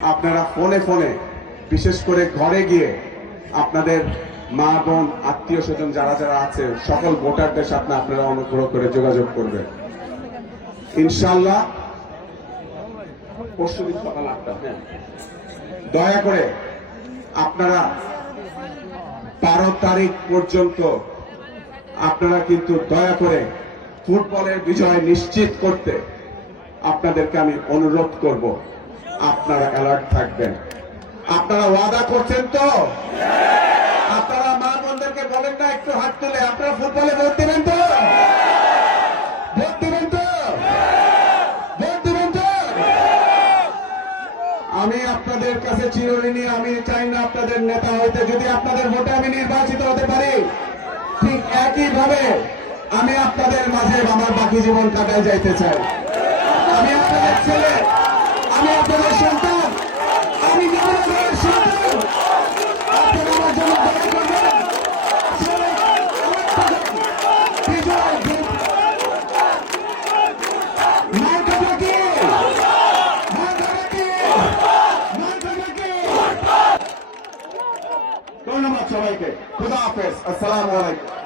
আপনারা ফোনে ফোনে বিশেষ করে ঘরে গিয়ে আপনাদের মা বোন আত্মীয় স্বজন যারা যারা আছে সকল ভোটারদের সাথে আপনারা অনুগ্রহ করে যোগাযোগ করবেন। ইনশাআল্লাহ পরশুদিন সকাল ৮টা। দয়া করে আপনারা ১২ তারিখ পর্যন্ত আপনারা কিন্তু দয়া করে ফুটবলের বিজয় নিশ্চিত করতে আপনাদেরকে আমি অনুরোধ করব, আপনারা অ্যালার্ট থাকবেন। আপনারা ওয়াদা করছেন তো? আপনারা মা বোনদেরকে বলেন না একটু হাত তুলে, আপনারা ফুটবলে ভোট দেবেন তো? ভোট দেবেন তো? ভোট দেবেন তো? আমি আপনাদের কাছে চিরঋণী। আমি চাই না আপনাদের নেতা হইতে। যদি আপনাদের ভোটে আমি নির্বাচিত হতে পারি, ঠিক একইভাবে আমি আপনাদের মাঝে আমার বাকি জীবন কাটায় যাইতে চাই। আমি আপনাদের ছেলে, আমি আপনাদের সন্তান, আমি জনগণের সন্তান। আপনারা আমার জন্য দয়া করবেন। ধন্যবাদ সবাইকে। খুদা হাফেজ। আসসালামু আলাইকুম।